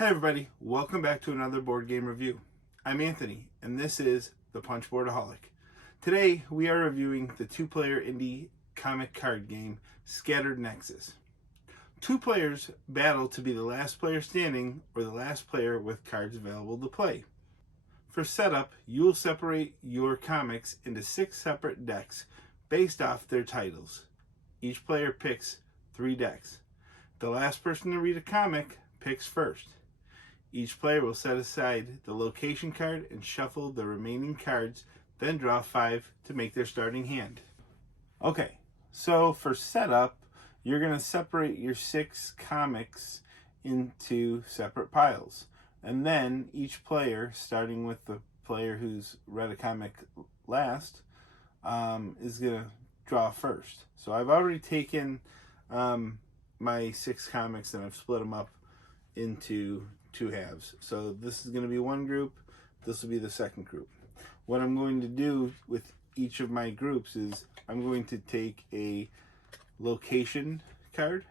Hey everybody, welcome back to another board game review. I'm Anthony, and this is the Punchboard-A-Holic. Today, we are reviewing the two-player indie comic card game, Scattered Nexus. Two players battle to be the last player standing or the last player with cards available to play. For setup, you will separate your comics into 6 separate decks based off their titles. Each player picks 3 decks. The last person to read a comic picks first. Each player will set aside the location card and shuffle the remaining cards, then draw 5 to make their starting hand. Okay, so for setup, you're going to separate your 6 comics into separate piles. And then each player, starting with the player who's read a comic last, is going to draw first. So I've already taken my 6 comics and I've split them up into 2 halves. So this is going to be one group, this will be the second group. What I'm going to do with each of my groups is I'm going to take a location card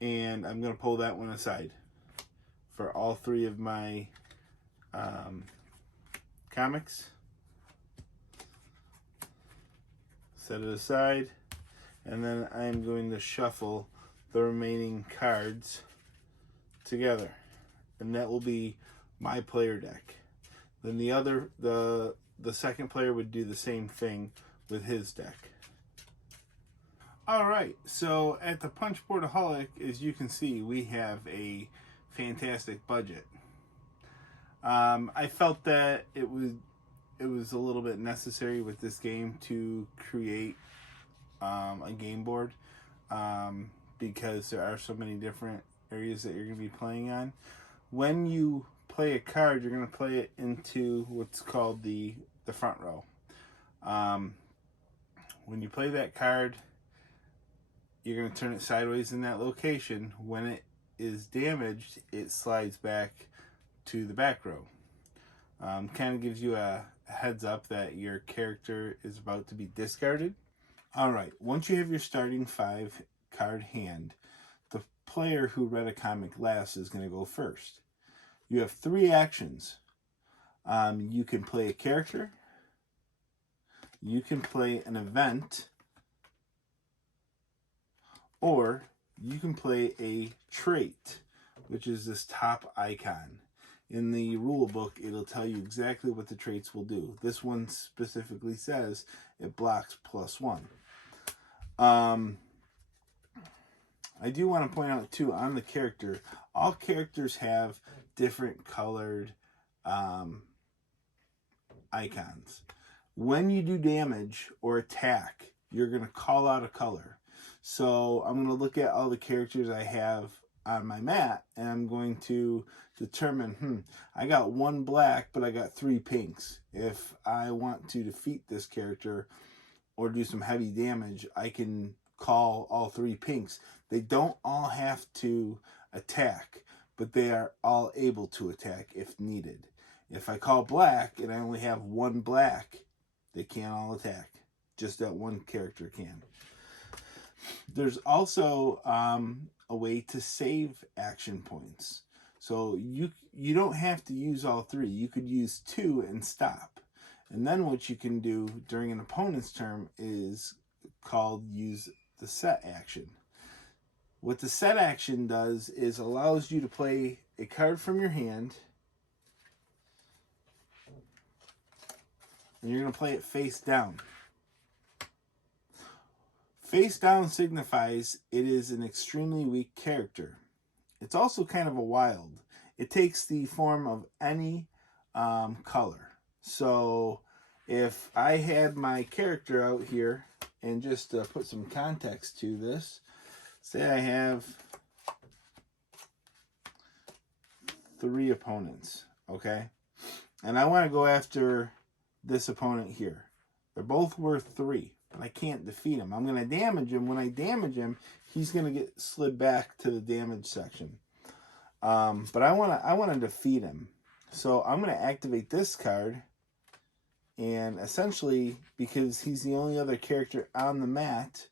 and I'm going to pull that one aside for all 3 of my comics. Set it aside, and then I'm going to shuffle the remaining cards together, and that will be my player deck. Then the second player would do the same thing with his deck. Alright, so at the Punchboard-A-Holic, as you can see, we have a fantastic budget. I felt that it was a little bit necessary with this game to create a game board because there are so many different areas that you're going to be playing on. When you play a card, you're going to play it into what's called the front row. When you play that card, you're going to turn it sideways in that location. When it is damaged, it slides back to the back row. Kind of gives you a heads up that your character is about to be discarded. Alright, once you have your starting 5 card hand, the player who read a comic last is going to go first. You have 3 actions. You can play a character, you can play an event, or you can play a trait, which is this top icon. In the rule book, it'll tell you exactly what the traits will do. This one specifically says it blocks +1. I do want to point out, too, on the character, all characters have different colored icons. When you do damage or attack, you're going to call out a color. So I'm going to look at all the characters I have on my mat, and I'm going to determine, I got 1 black, but I got 3 pinks. If I want to defeat this character or do some heavy damage, I can call all 3 pinks. They don't all have to attack, but they are all able to attack if needed. If I call black and I only have 1 black, they can't all attack. Just that one character can. There's also a way to save action points. So you don't have to use all 3. You could use 2 and stop. And then what you can do during an opponent's turn is called use the set action. What the set action does is allows you to play a card from your hand, and you're going to play it face down. Face down signifies it is an extremely weak character. It's also kind of a wild. It takes the form of any color. So if I had my character out here, and just to put some context to this, say I have 3 opponents, okay? And I want to go after this opponent here. They're both worth 3. But I can't defeat him. I'm going to damage him. When I damage him, he's going to get slid back to the damage section. But I want to defeat him. So I'm going to activate this card. And essentially, because he's the only other character on the mat,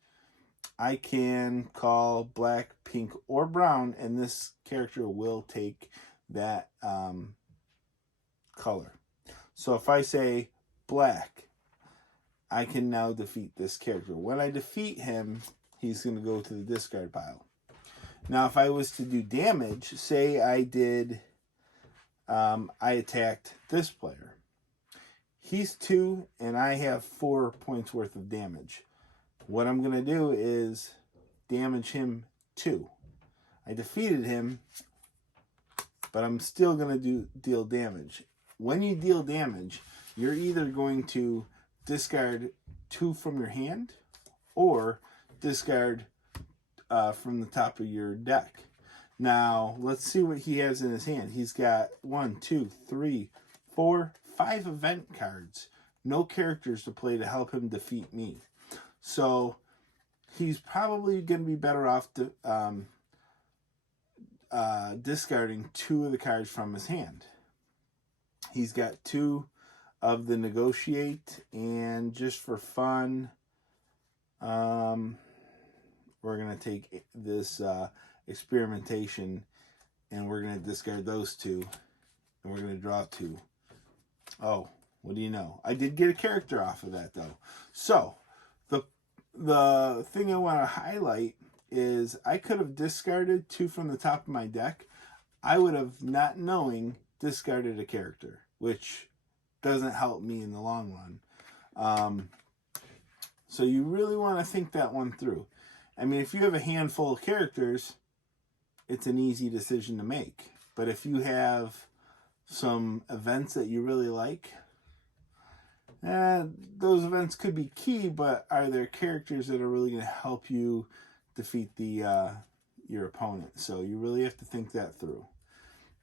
I can call black, pink, or brown, and this character will take that color. So if I say black, I can now defeat this character. When I defeat him, he's going to go to the discard pile. Now, if I was to do damage, say I did, I attacked this player. He's 2, and I have 4 points worth of damage. What I'm going to do is damage him 2. I defeated him, but I'm still going to deal damage. When you deal damage, you're either going to discard 2 from your hand or discard from the top of your deck. Now, let's see what he has in his hand. He's got 1, 2, 3, 4, 5 event cards. No characters to play to help him defeat me. So, he's probably going to be better off discarding 2 of the cards from his hand. He's got 2 of the negotiate, and just for fun, we're going to take this experimentation, and we're going to discard those 2, and we're going to draw 2. Oh, what do you know? I did get a character off of that, though. So, the thing I want to highlight is I could have discarded 2 from the top of my deck. I would have, not knowing, discarded a character, which doesn't help me in the long run. So you really want to think that one through. I mean, if you have a handful of characters, it's an easy decision to make. But if you have some events that you really like, those events could be key, but are there characters that are really going to help you defeat your opponent? So you really have to think that through.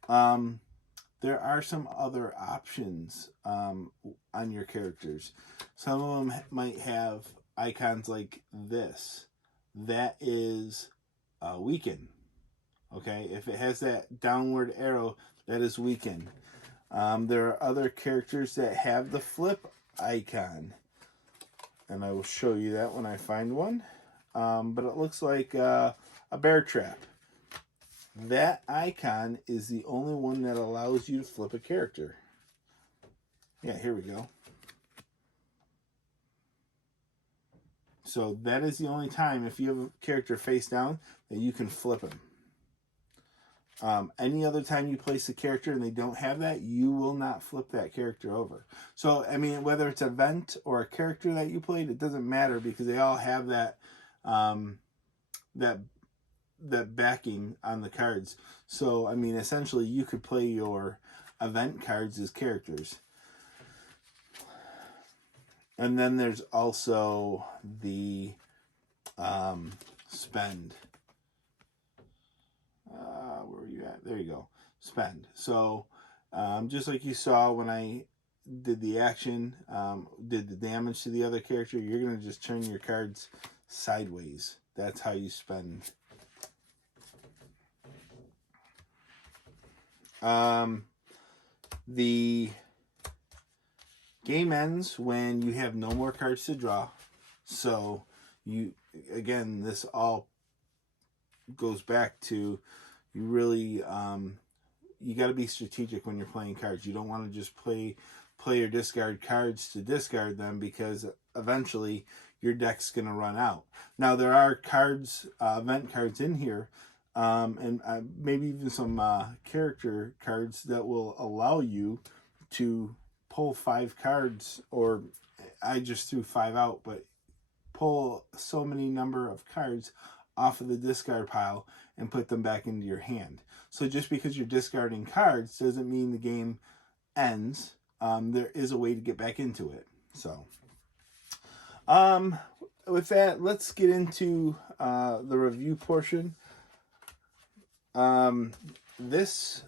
There are some other options on your characters. Some of them might have icons like this. That is weaken. Okay, if it has that downward arrow, that is weaken. There are other characters that have the flip icon, and I will show you that when I find one. But it looks like a bear trap. That icon is the only one that allows you to flip a character. Yeah, here we go. So that is the only time, if you have a character face down, that you can flip him. Any other time you place a character and they don't have that, you will not flip that character over. So, I mean, whether it's an event or a character that you played, it doesn't matter because they all have that that backing on the cards. So, I mean, essentially, you could play your event cards as characters. And then there's also the spend. Where are you at? There you go. Spend. So, just like you saw when I did the action, did the damage to the other character, you're going to just turn your cards sideways. That's how you spend. The game ends when you have no more cards to draw. So, again, this all goes back to you really you got to be strategic when you're playing cards. You don't want to just play or discard cards to discard them, because eventually your deck's going to run out. Now, there are cards, event cards in here, and maybe even some character cards that will allow you to pull 5 cards, or I just threw 5 out, but pull so many number of cards off of the discard pile and put them back into your hand. So just because you're discarding cards doesn't mean the game ends. There is a way to get back into it. So, with that, let's get into the review portion. This,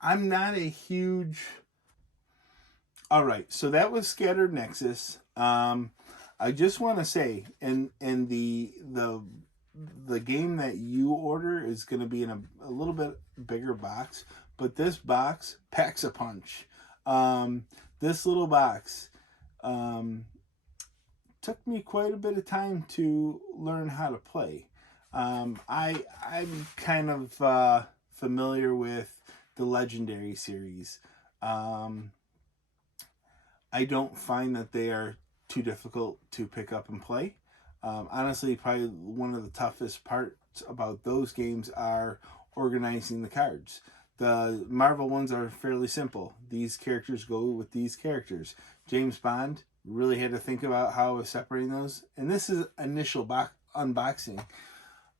I'm not a huge... Alright, so that was Scattered Nexus. I just want to say, and the game that you order is going to be in a little bit bigger box, but this box packs a punch. This little box took me quite a bit of time to learn how to play. I'm kind of familiar with the Legendary series. Um, I don't find that they are too difficult to pick up and play. Honestly, probably one of the toughest parts about those games are organizing the cards. The Marvel ones are fairly simple. These characters go with these characters. James Bond really had to think about how I was separating those. And this is initial unboxing.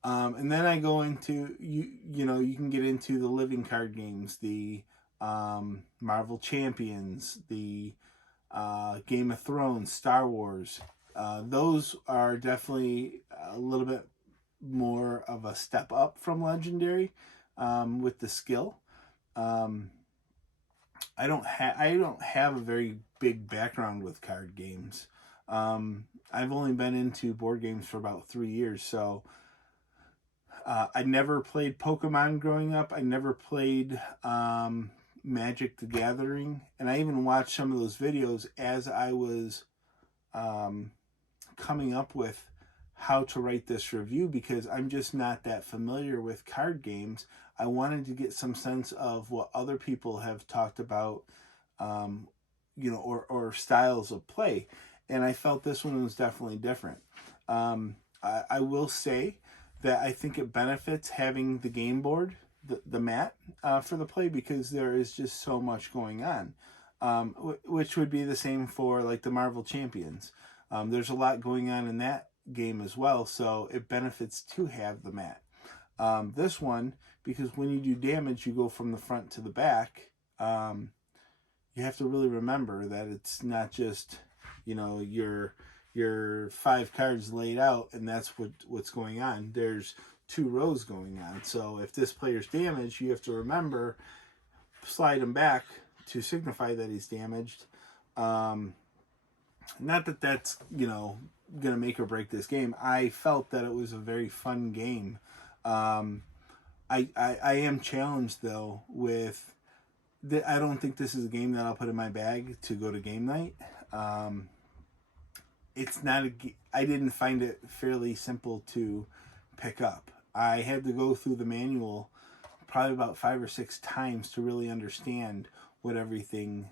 And then I go into, you can get into the living card games, the Marvel Champions, the Game of Thrones, Star Wars. Those are definitely a little bit more of a step up from Legendary with the skill. I don't have a very big background with card games. I've only been into board games for about 3 years, so I never played Pokemon growing up. I never played Magic the Gathering, and I even watched some of those videos as I was coming up with how to write this review, because I'm just not that familiar with card games. I wanted to get some sense of what other people have talked about, or styles of play, and I felt this one was definitely different. I will say that I think it benefits having the game board, the mat, for the play, because there is just so much going on, which would be the same for like the Marvel Champions. There's a lot going on in that game as well, so it benefits to have the mat. This one, because when you do damage, you go from the front to the back. You have to really remember that it's not just, your 5 cards laid out and that's what's going on. There's 2 rows going on. So if this player's damaged, you have to remember, slide him back to signify that he's damaged. Not that that's, going to make or break this game. I felt that it was a very fun game. I am challenged, though, with... I don't think this is a game that I'll put in my bag to go to game night. It's not I didn't find it fairly simple to pick up. I had to go through the manual probably about 5 or 6 times to really understand what everything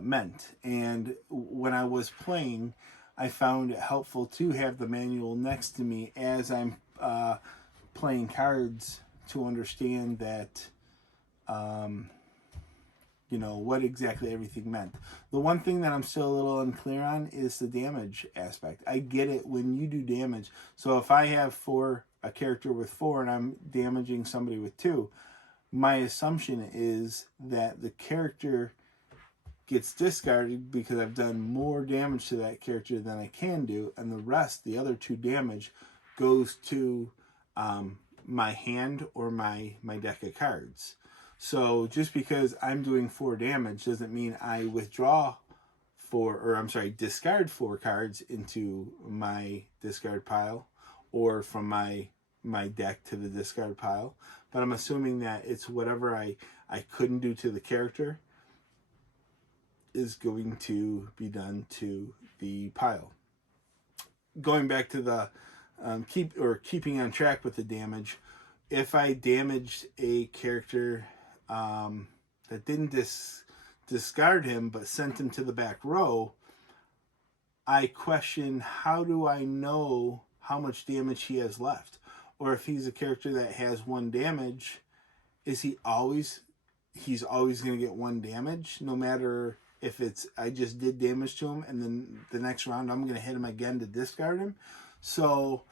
meant. And when I was playing, I found it helpful to have the manual next to me as I'm playing cards, to understand that what exactly everything meant. The one thing that I'm still a little unclear on is the damage aspect. I get it when you do damage. So if I have a character with 4 and I'm damaging somebody with 2, my assumption is that the character gets discarded because I've done more damage to that character than I can do, and the rest, the other 2 damage, goes to my hand or my deck of cards. So just because I'm doing 4 damage doesn't mean I discard 4 cards into my discard pile, or from my deck to the discard pile. But I'm assuming that it's whatever I couldn't do to the character is going to be done to the pile. Going back to the keeping on track with the damage, if I damaged a character that didn't discard him but sent him to the back row, I question, how do I know how much damage he has left? Or if he's a character that has 1 damage, is he's always going to get 1 damage, no matter if it's I just did damage to him and then the next round I'm going to hit him again to discard him. So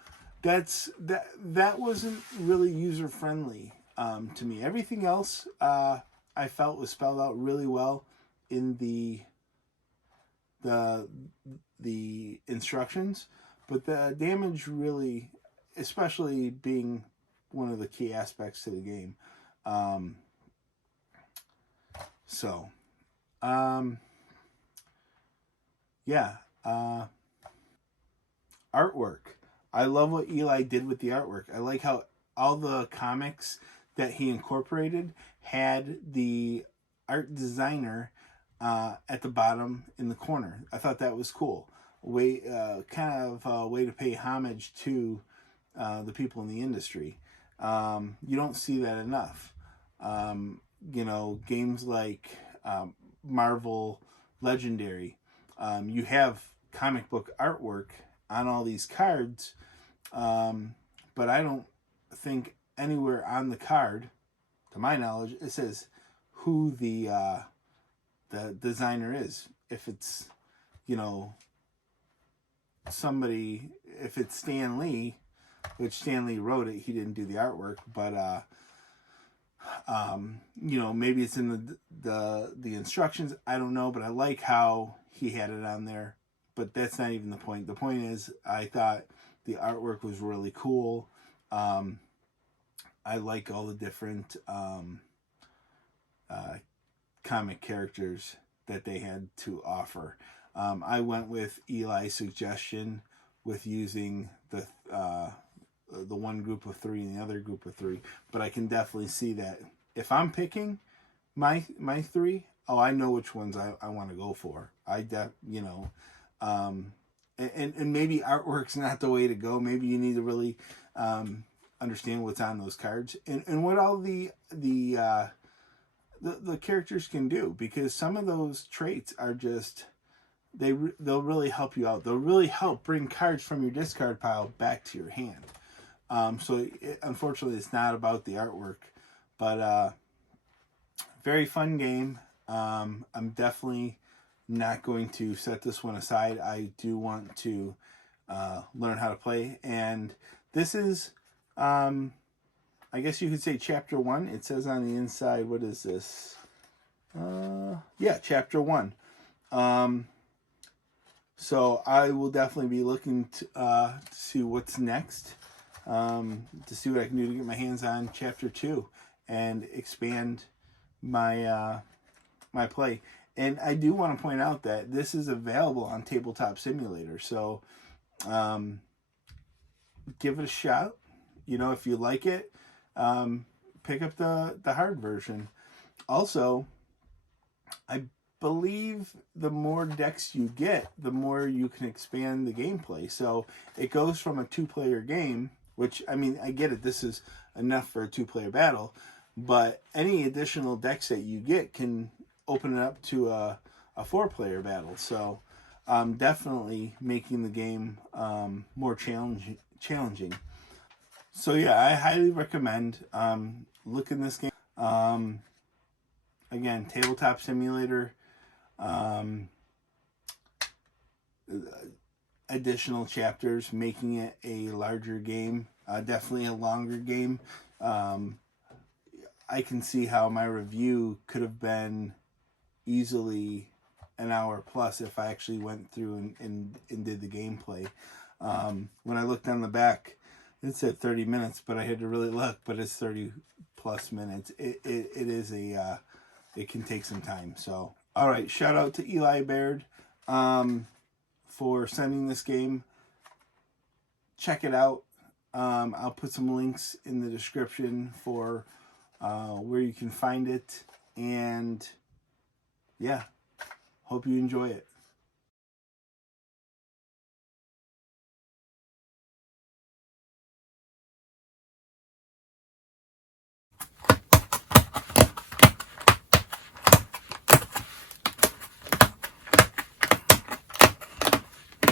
that wasn't really user friendly to me. Everything else I felt was spelled out really well in the instructions, but the damage really, especially being one of the key aspects to the game. Artwork. I love what Eli did with the artwork. I like how all the comics that he incorporated had the art designer at the bottom in the corner. I thought that was cool. Kind of a way to pay homage to the people in the industry. You don't see that enough. Games like Marvel Legendary, you have comic book artwork on all these cards, but I don't think anywhere on the card, to my knowledge, it says who the designer is. If it's, somebody, if it's Stan Lee, which Stan Lee wrote it, he didn't do the artwork, but maybe it's in the instructions. I don't know, but I like how he had it on there. But that's not even the point. The point is, I thought the artwork was really cool. I like all the different comic characters that they had to offer. I went with Eli's suggestion with using the one group of 3 and the other group of 3, but I can definitely see that if I'm picking my 3, I know which ones I want to go for. And maybe artwork's not the way to go. Maybe you need to really understand what's on those cards and what all the characters can do, because some of those traits are just they'll really help you out. They'll really help bring cards from your discard pile back to your hand. Unfortunately, it's not about the artwork, but very fun game. I'm definitely not going to set this one aside. I do want to learn how to play, and this is, I guess you could say chapter 1. It says on the inside, what is this? Yeah, chapter 1. So I will definitely be looking to see what's next, to see what I can do to get my hands on chapter 2 and expand my my play. And I do want to point out that this is available on Tabletop Simulator, so give it a shot. If you like it, pick up the hard version. Also, I believe the more decks you get, the more you can expand the gameplay. So it goes from a 2-player game, which, I mean, I get it, this is enough for a 2-player battle, but any additional decks that you get can open it up to a 4-player battle. So definitely making the game more challenging. So yeah, I highly recommend looking this game. Again, Tabletop Simulator, additional chapters, making it a larger game, definitely a longer game. I can see how my review could have been easily an hour plus if I actually went through and did the gameplay. When I looked on the back, it said 30 minutes, but I had to really look, but it's 30 plus minutes. It is it can take some time. So, all right, shout out to Eli Baird for sending this game. Check it out. I'll put some links in the description for where you can find it. And yeah, hope you enjoy it.